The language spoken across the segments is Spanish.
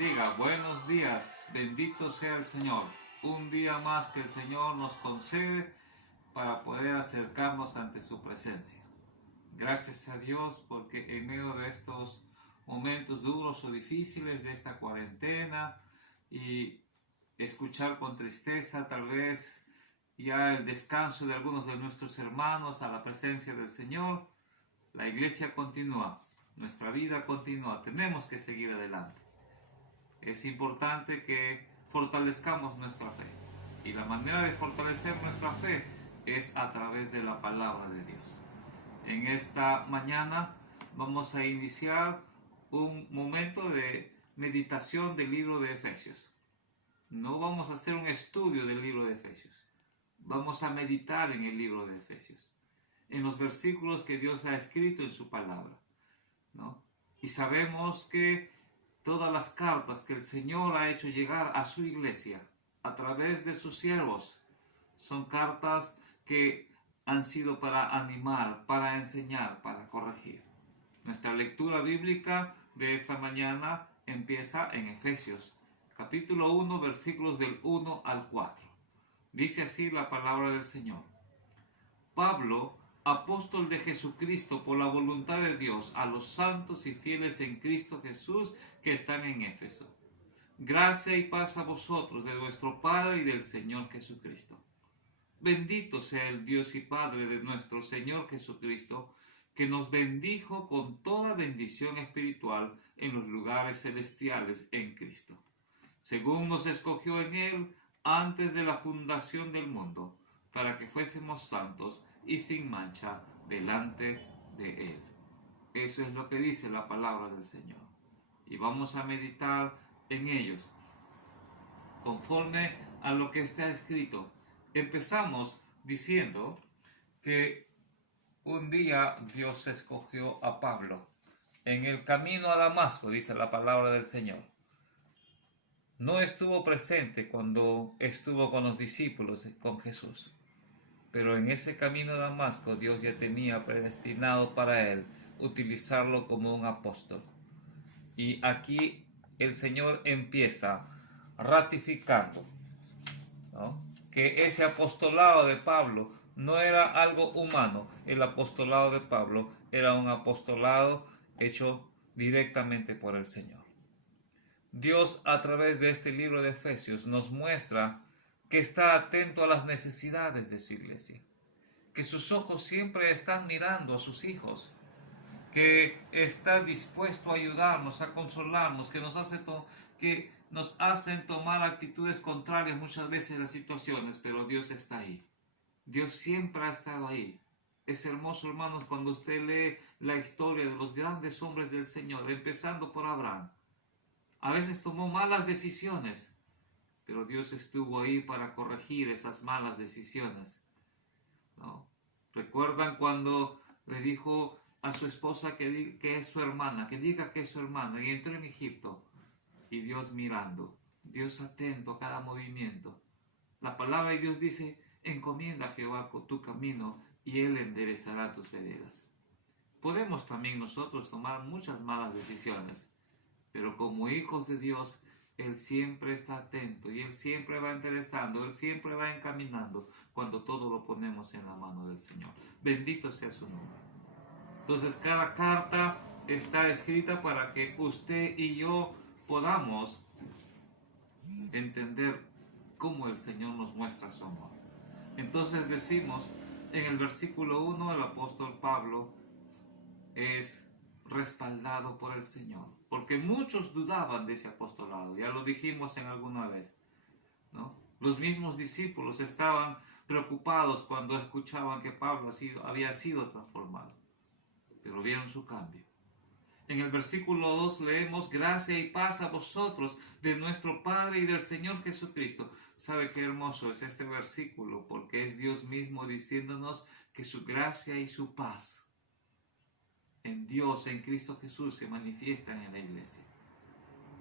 bendiga. Buenos días. Bendito sea el Señor. Un día más que el Señor nos concede para poder acercarnos ante su presencia. Gracias a Dios porque en medio de estos momentos duros o difíciles de esta cuarentena y escuchar con tristeza tal vez ya el descanso de algunos de nuestros hermanos a la presencia del Señor, la iglesia continúa, nuestra vida continúa, tenemos que seguir adelante. Es importante que fortalezcamos nuestra fe y la manera de fortalecer nuestra fe es a través de la palabra de Dios. En esta mañana vamos a iniciar un momento de meditación del libro de Efesios. No vamos a hacer un estudio del libro de Efesios. Vamos a meditar en el libro de Efesios, en los versículos que Dios ha escrito en su palabra, ¿no? Y sabemos que todas las cartas que el Señor ha hecho llegar a su iglesia a través de sus siervos son cartas que han sido para animar, para enseñar, para corregir. Nuestra lectura bíblica de esta mañana empieza en Efesios, capítulo 1, versículos del 1 al 4. Dice así la palabra del Señor. Pablo, apóstol de Jesucristo por la voluntad de Dios, a los santos y fieles en Cristo Jesús que están en Éfeso. Gracia y paz a vosotros de nuestro Padre y del Señor Jesucristo. Bendito sea el Dios y Padre de nuestro Señor Jesucristo, que nos bendijo con toda bendición espiritual en los lugares celestiales en Cristo, según nos escogió en Él antes de la fundación del mundo, para que fuésemos santos y sin mancha delante de Él. Eso es lo que dice la palabra del Señor. Y vamos a meditar en ellos, conforme a lo que está escrito. Empezamos diciendo que un día Dios escogió a Pablo en el camino a Damasco, dice la palabra del Señor. No estuvo presente cuando estuvo con los discípulos, con Jesús. Pero en ese camino a Damasco Dios ya tenía predestinado para él utilizarlo como un apóstol. Y aquí el Señor empieza ratificando, ¿no?, que ese apostolado de Pablo no era algo humano. El apostolado de Pablo era un apostolado hecho directamente por el Señor. Dios, a través de este libro de Efesios, nos muestra que está atento a las necesidades de su iglesia, que sus ojos siempre están mirando a sus hijos, que está dispuesto a ayudarnos, a consolarnos, que nos hacen tomar actitudes contrarias muchas veces a las situaciones, pero Dios está ahí. Dios siempre ha estado ahí. Es hermoso, hermanos, cuando usted lee la historia de los grandes hombres del Señor, empezando por Abraham. A veces tomó malas decisiones, pero Dios estuvo ahí para corregir esas malas decisiones, ¿no? ¿Recuerdan cuando le dijo a su esposa que es su hermana, que diga que es su hermana, y entró en Egipto? Y Dios mirando, Dios atento a cada movimiento. La palabra de Dios dice, encomienda a Jehová tu camino y Él enderezará tus veredas. Podemos también nosotros tomar muchas malas decisiones, pero como hijos de Dios, Él siempre está atento y Él siempre va enderezando, Él siempre va encaminando cuando todo lo ponemos en la mano del Señor. Bendito sea su nombre. Entonces cada carta está escrita para que usted y yo podamos entender cómo el Señor nos muestra su amor. Entonces decimos en el versículo 1, el apóstol Pablo es respaldado por el Señor, porque muchos dudaban de ese apostolado, ya lo dijimos en alguna vez, ¿no? Los mismos discípulos estaban preocupados cuando escuchaban que Pablo había sido transformado, pero vieron su cambio. En el versículo 2 leemos, gracia y paz a vosotros de nuestro Padre y del Señor Jesucristo. ¿Sabe qué hermoso es este versículo? Porque es Dios mismo diciéndonos que su gracia y su paz en Dios, en Cristo Jesús, se manifiestan en la iglesia.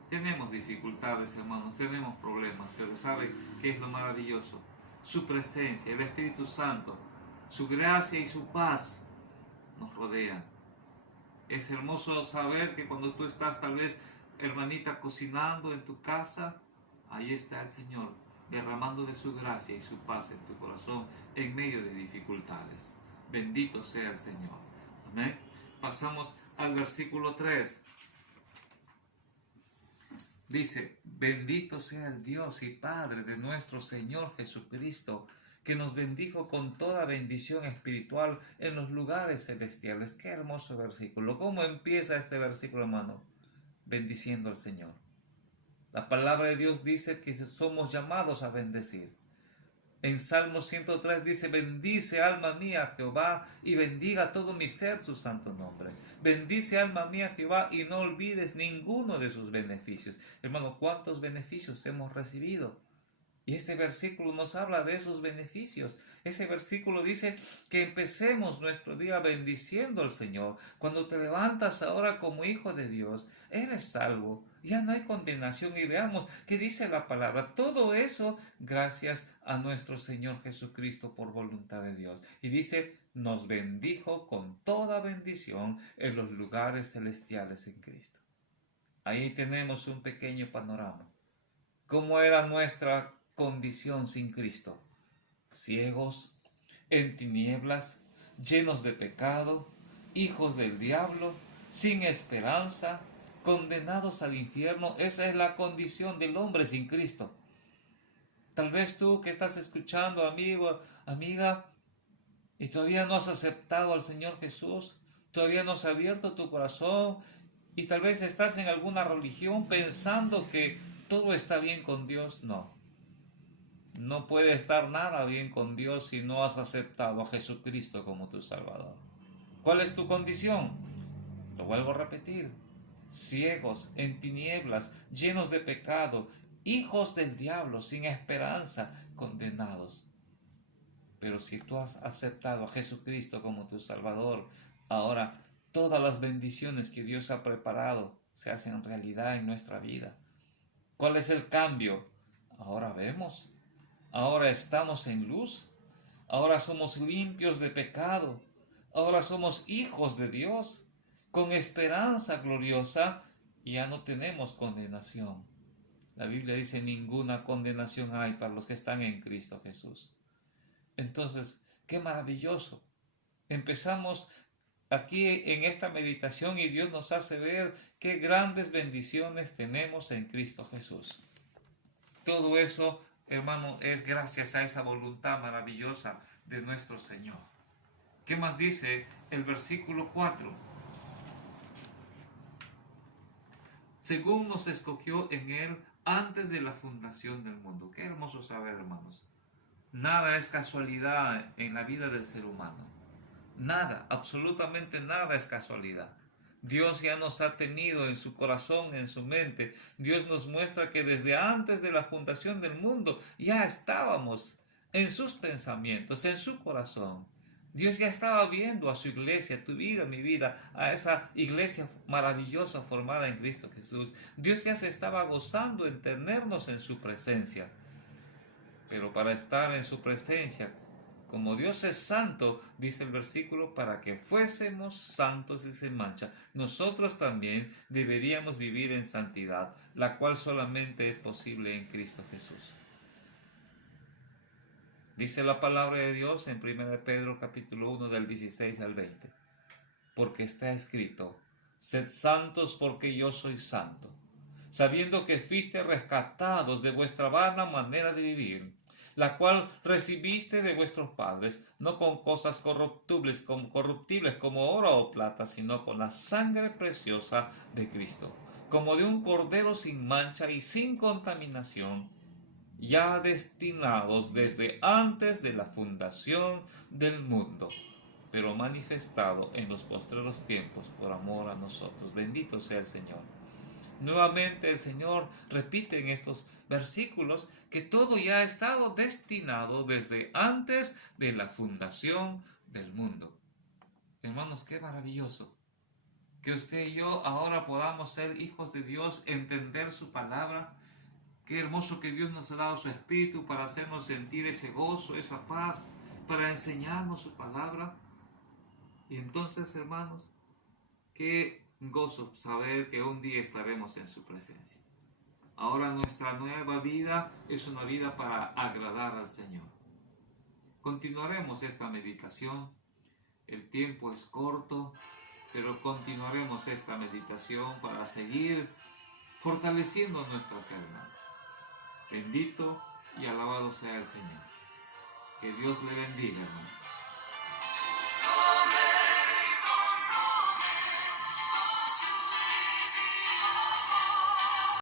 Tenemos dificultades, hermanos, tenemos problemas, pero ¿sabe qué es lo maravilloso? Su presencia, el Espíritu Santo, su gracia y su paz nos rodean. Es hermoso saber que cuando tú estás tal vez hermanita cocinando en tu casa, ahí está el Señor derramando de su gracia y su paz en tu corazón en medio de dificultades. Bendito sea el Señor. Amén. Pasamos al versículo 3. Dice, bendito sea el Dios y Padre de nuestro Señor Jesucristo, que nos bendijo con toda bendición espiritual en los lugares celestiales. Qué hermoso versículo. ¿Cómo empieza este versículo, hermano? Bendiciendo al Señor. La palabra de Dios dice que somos llamados a bendecir. En Salmo 103 dice, bendice alma mía a Jehová y bendiga todo mi ser su santo nombre. Bendice alma mía a Jehová y no olvides ninguno de sus beneficios. Hermano, ¿cuántos beneficios hemos recibido? Y este versículo nos habla de esos beneficios. Ese versículo dice que empecemos nuestro día bendiciendo al Señor. Cuando te levantas ahora como hijo de Dios, eres salvo. Ya no hay condenación. Y veamos qué dice la palabra. Todo eso gracias a nuestro Señor Jesucristo por voluntad de Dios. Y dice, nos bendijo con toda bendición en los lugares celestiales en Cristo. Ahí tenemos un pequeño panorama. ¿Cómo era nuestra condición sin Cristo? Ciegos, en tinieblas, llenos de pecado, hijos del diablo, sin esperanza, condenados al infierno. Esa es la condición del hombre sin Cristo. Tal vez tú que estás escuchando, amigo, amiga, y todavía no has aceptado al Señor Jesús, todavía no has abierto tu corazón, y tal vez estás en alguna religión pensando que todo está bien con Dios. No puede estar nada bien con Dios si no has aceptado a Jesucristo como tu Salvador. ¿Cuál es tu condición? Lo vuelvo a repetir. Ciegos, en tinieblas, llenos de pecado, hijos del diablo, sin esperanza, condenados. Pero si tú has aceptado a Jesucristo como tu Salvador, ahora todas las bendiciones que Dios ha preparado se hacen realidad en nuestra vida. ¿Cuál es el cambio? Ahora vemos, ahora estamos en luz, ahora somos limpios de pecado, ahora somos hijos de Dios, con esperanza gloriosa, y ya no tenemos condenación. La Biblia dice, ninguna condenación hay para los que están en Cristo Jesús. Entonces, qué maravilloso. Empezamos aquí en esta meditación y Dios nos hace ver qué grandes bendiciones tenemos en Cristo Jesús. Todo eso, hermano, es gracias a esa voluntad maravillosa de nuestro Señor. ¿Qué más dice el versículo 4? Según nos escogió en Él antes de la fundación del mundo. Qué hermoso saber, hermanos. Nada es casualidad en la vida del ser humano. Nada, absolutamente nada es casualidad. Dios ya nos ha tenido en su corazón, en su mente. Dios nos muestra que desde antes de la fundación del mundo ya estábamos en sus pensamientos, en su corazón. Dios ya estaba viendo a su iglesia, tu vida, mi vida, a esa iglesia maravillosa formada en Cristo Jesús. Dios ya se estaba gozando en tenernos en su presencia. Pero para estar en su presencia, como Dios es santo, dice el versículo, para que fuésemos santos y sin mancha, nosotros también deberíamos vivir en santidad, la cual solamente es posible en Cristo Jesús. Dice la palabra de Dios en 1 Pedro capítulo 1 del 16 al 20. Porque está escrito, sed santos porque yo soy santo, sabiendo que fuiste rescatados de vuestra vana manera de vivir, la cual recibiste de vuestros padres, no con cosas corruptibles como oro o plata, sino con la sangre preciosa de Cristo, como de un cordero sin mancha y sin contaminación, ya destinados desde antes de la fundación del mundo, pero manifestado en los postreros tiempos por amor a nosotros. Bendito sea el Señor. Nuevamente el Señor repite en estos versículos que todo ya ha estado destinado desde antes de la fundación del mundo. Hermanos, qué maravilloso que usted y yo ahora podamos ser hijos de Dios, entender su palabra. Qué hermoso que Dios nos ha dado su Espíritu para hacernos sentir ese gozo, esa paz, para enseñarnos su palabra. Y entonces, hermanos, qué gozo saber que un día estaremos en su presencia. Ahora nuestra nueva vida es una vida para agradar al Señor. Continuaremos esta meditación. El tiempo es corto, pero continuaremos esta meditación para seguir fortaleciendo nuestra fe, hermano. Bendito y alabado sea el Señor. Que Dios le bendiga, hermano.